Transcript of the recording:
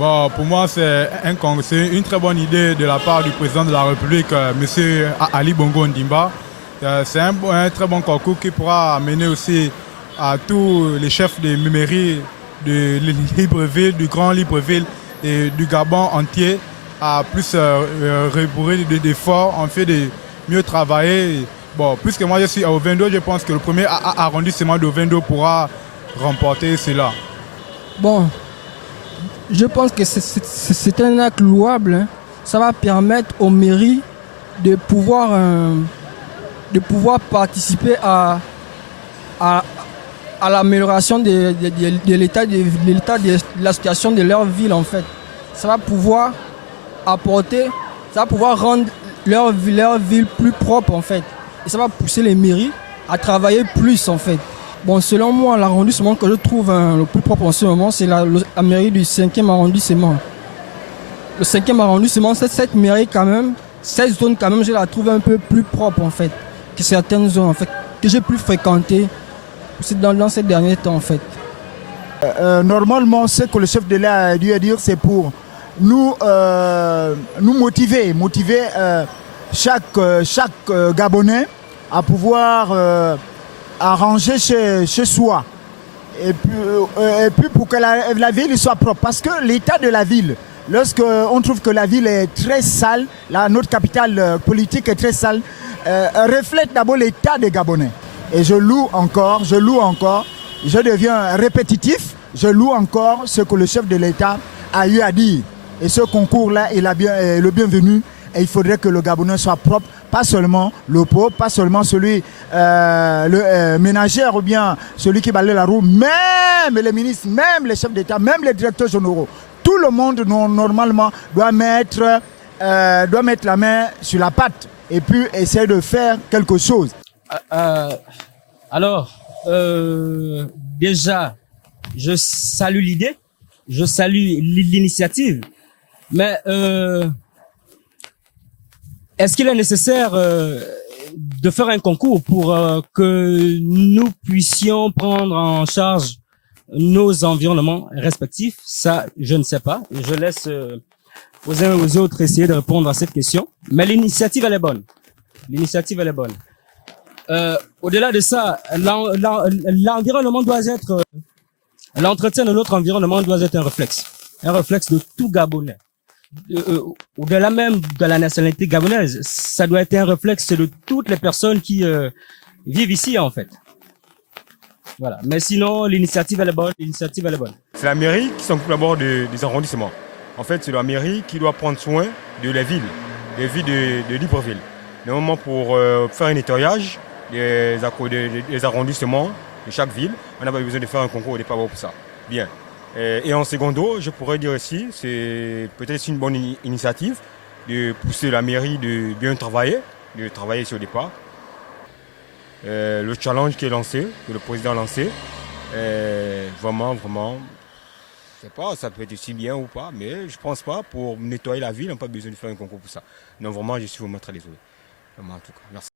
Bon, pour moi, c'est une très bonne idée de la part du président de la République, M. Ali Bongo Ondimba. C'est un très bon concours qui pourra amener aussi à tous les chefs de mairie de Libreville, du Grand Libreville et du Gabon entier à plus rebourrer d'efforts en fait de mieux travailler. Bon, puisque moi je suis à Ovendo, je pense que le premier arrondissement d'Ovendo pourra remporter cela. Bon, je pense que c'est un acte louable, hein. Ça va permettre aux mairies de pouvoir participer à l'amélioration de l'état de la situation de leur ville en fait. Ça va pouvoir rendre leur ville plus propre en fait. Et ça va pousser les mairies à travailler plus en fait. Bon, selon moi, l'arrondissement que je trouve le plus propre en ce moment, c'est la mairie du 5e arrondissement. Le 5e arrondissement, cette mairie quand même, cette zone quand même, je la trouve un peu plus propre en fait que certaines zones en fait que j'ai plus fréquentées dans ces derniers temps en fait. Normalement, ce que le chef de l'État a dû dire, c'est pour nous motiver chaque Gabonais à pouvoir arranger chez soi. Et puis pour que la ville soit propre. Parce que l'état de la ville, lorsqu'on trouve que la ville est très sale, notre capitale politique est très sale, reflète d'abord l'état des Gabonais. Et je loue encore, je deviens répétitif, je loue encore ce que le chef de l'État a eu à dire. Et ce concours-là est le bienvenu. Et il faudrait que le Gabonais soit propre, pas seulement le pauvre, pas seulement celui le ménagère ou bien celui qui balaye la roue, même les ministres, même les chefs d'État, même les directeurs généraux. Tout le monde normalement doit mettre la main sur la patte et puis essayer de faire quelque chose. Déjà, je salue l'idée, je salue l'initiative, mais est-ce qu'il est nécessaire de faire un concours pour que nous puissions prendre en charge nos environnements respectifs? Ça, je ne sais pas. Je laisse aux uns et aux autres essayer de répondre à cette question. Mais l'initiative, elle est bonne. L'initiative, elle est bonne. Au-delà de ça, l'environnement doit être... l'entretien de notre environnement doit être un réflexe de tout Gabonais. Au-delà même de la nationalité gabonaise, ça doit être un réflexe de toutes les personnes qui vivent ici en fait. Voilà. Mais sinon, l'initiative elle est bonne. C'est la mairie qui s'occupe d'abord des arrondissements. En fait, c'est la mairie qui doit prendre soin de les villes de Libreville. Normalement, pour faire un nettoyage des arrondissements de chaque ville, on n'a pas besoin de faire un concours au départ pour ça. Bien. Et en secondo, je pourrais dire aussi, c'est peut-être une bonne initiative de pousser la mairie de bien travailler, sur le départ. Le challenge qui est lancé, que le président a lancé, vraiment, je sais pas, ça peut être aussi bien ou pas, mais je pense pas, pour nettoyer la ville, on n'a pas besoin de faire un concours pour ça. Non, vraiment, je suis vraiment très désolé. Vraiment, en tout cas, merci.